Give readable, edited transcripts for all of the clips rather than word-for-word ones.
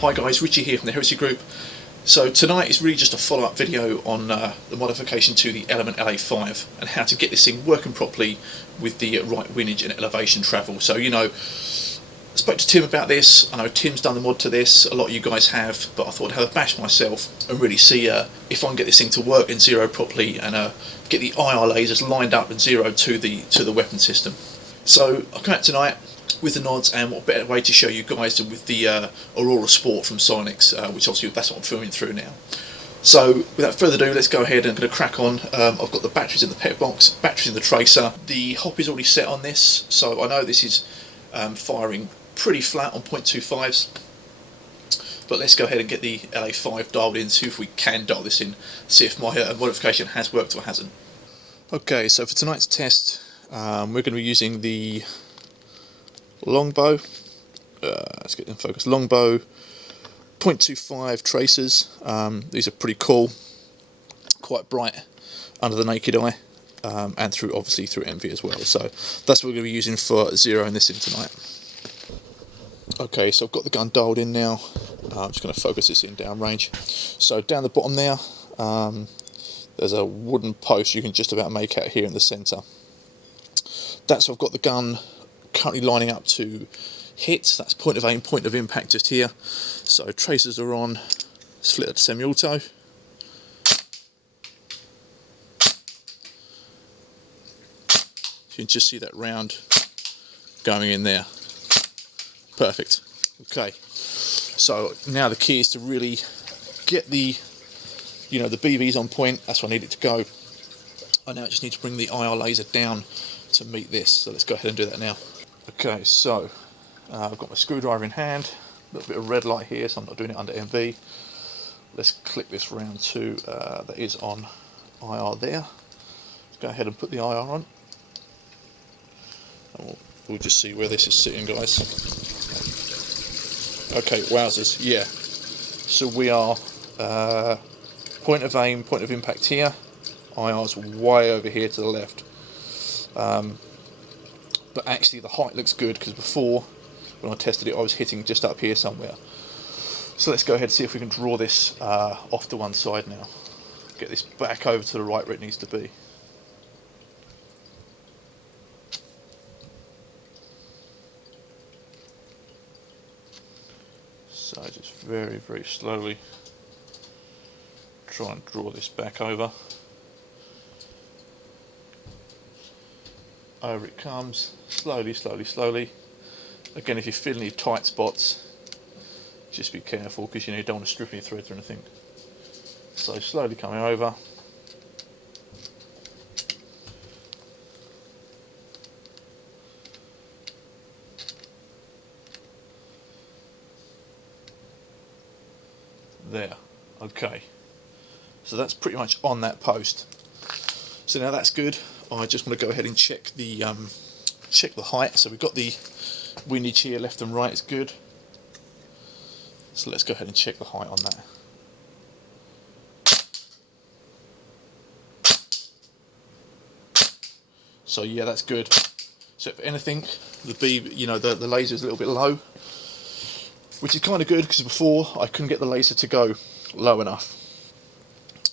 Hi guys, Richie here from the Heresy Group. So tonight is really just a follow-up video on the modification to the Element LA5 and how to get this thing working properly with the right windage and elevation travel. So I spoke to Tim about this. I know Tim's done the mod to this, a lot of you guys have, but I thought I'd have a bash myself and really see if I can get this thing to work in zero properly and get the IR lasers lined up and zero to the weapon system. So I'll come out tonight with the nods, and what better way to show you guys than with the Aurora Sport from Sionyx, which obviously that's what I'm filming through now. So without further ado, let's go ahead and I'm going to crack on. I've got the batteries in the pet box, batteries in the tracer. The hop is already set on this, so I know this is firing pretty flat on 0.25s. But let's go ahead and get the LA5 dialed in, see if we can dial this in, see if my modification has worked or hasn't. Okay, so for tonight's test, we're going to be using the longbow, let's get in focus, longbow 0.25 tracers. These are pretty cool, quite bright under the naked eye, and obviously through envy as well. So that's what we're going to be using for zeroing this in tonight. Okay, so I've got the gun dialed in now. I'm just going to focus this in downrange. So down the bottom there, there's a wooden post you can just about make out here in the centre. That's what I've got the gun currently lining up to hit. That's point of aim, point of impact just here. So tracers are on, split at semi-auto. You can just see that round going in there. Perfect. Okay, so now the key is to really get the the BBs on point. That's where I need it to go. I now just need to bring the IR laser down to meet this. So let's go ahead and do that now. Okay, so I've got my screwdriver in hand, a little bit of red light here, so I'm not doing it under MV. Let's click this round to, that is on IR there. Let's go ahead and put the IR on. And we'll just see where this is sitting, guys. Okay, wowzers, yeah. So we are point of aim, point of impact here. IR's way over here to the left. But actually the height looks good, because before, when I tested it, I was hitting just up here somewhere. So let's go ahead and see if we can draw this off to one side now. Get this back over to the right where it needs to be. So just very, very slowly try and draw this back over. Over it comes, slowly, slowly, slowly. Again, if you're feeling any tight spots, just be careful, because you don't want to strip any threads or anything. So slowly coming over. There, okay. So that's pretty much on that post. So now that's good. I just want to go ahead and check the height. So we've got the windage here, left and right is good. So let's go ahead and check the height on that. So yeah, that's good. So if anything, the laser is a little bit low, which is kind of good, because before I couldn't get the laser to go low enough.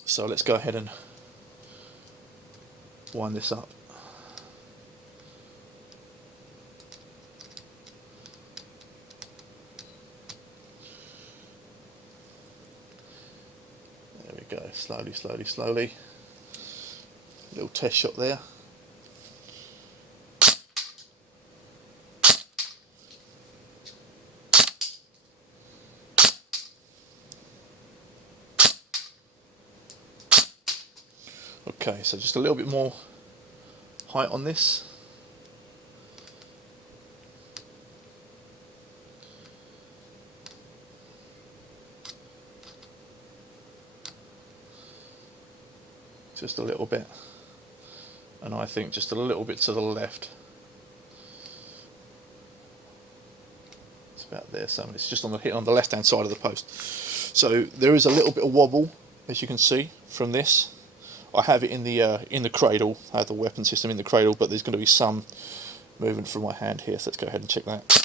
So let's go ahead and wind this up. There we go, slowly, slowly, slowly. Little test shot there. Okay, so just a little bit more height on this. Just a little bit. And I think just a little bit to the left. It's about there, so it's just on the left hand side of the post. So there is a little bit of wobble, as you can see from this. I have it in the cradle. I have the weapon system in the cradle, but there's going to be some movement from my hand here. So let's go ahead and check that.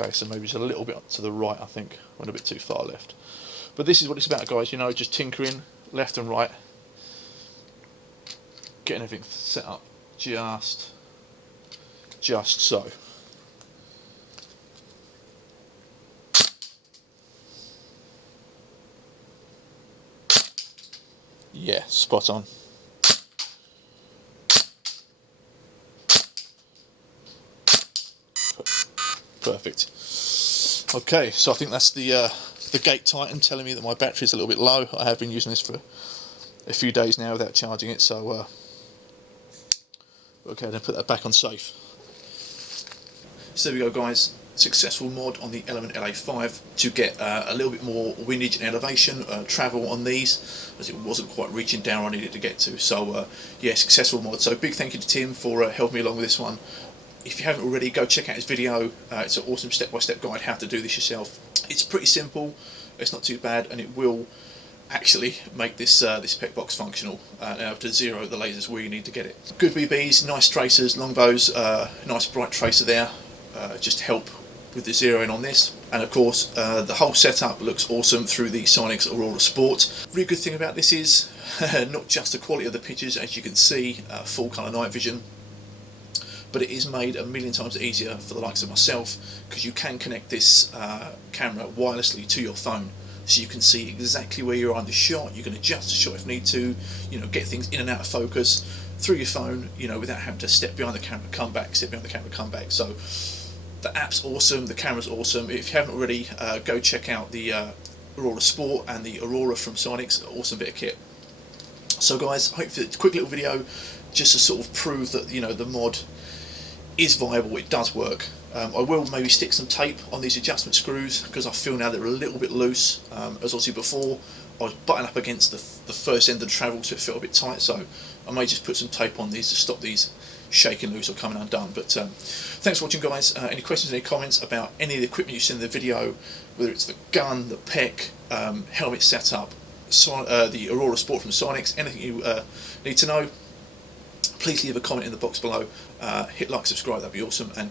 Okay, so maybe just a little bit to the right, I think. Went a bit too far left. But this is what it's about, guys, you know, just tinkering left and right, getting everything set up just so. Yeah, spot on. Perfect. Okay, so I think that's the gate titan telling me that my battery is a little bit low. I have been using this for a few days now without charging it, so okay, then put that back on safe. So there we go, guys. Successful mod on the Element LA5 to get a little bit more windage and elevation travel on these, as it wasn't quite reaching down where I needed to get to. So yeah, successful mod. So big thank you to Tim for helping me along with this one. If you haven't already, go check out his video. It's an awesome step-by-step guide how to do this yourself. It's pretty simple, it's not too bad, and it will actually make this this PEC box functional now to zero the lasers where you need to get it. Good BBs, nice tracers, longbows, nice bright tracer there, just help with the zeroing on this. And of course the whole setup looks awesome through the Sionyx Aurora Sport. Really good thing about this is not just the quality of the pictures, as you can see, full colour night vision, but it is made a million times easier for the likes of myself, because you can connect this camera wirelessly to your phone, so you can see exactly where you are in the shot. You can adjust the shot if need to, you know, get things in and out of focus through your phone, you know, without having to step behind the camera, come back, step behind the camera, come back. So the app's awesome, the camera's awesome. If you haven't already, go check out the Aurora Sport and the Aurora from Sionyx, awesome bit of kit. So guys, hopefully it's a quick little video just to sort of prove that, you know, the mod is viable, it does work. I will maybe stick some tape on these adjustment screws, because I feel now they're a little bit loose. As obviously before, I was butting up against the first end of the travel, so it felt a bit tight, so I may just put some tape on these to stop these shaking loose or coming undone. But thanks for watching, guys. Any questions, any comments about any of the equipment you've seen in the video, whether it's the gun, the PEC, helmet setup, the Aurora Sport from Sionyx, anything you need to know, please leave a comment in the box below. Hit like, subscribe, that'd be awesome, and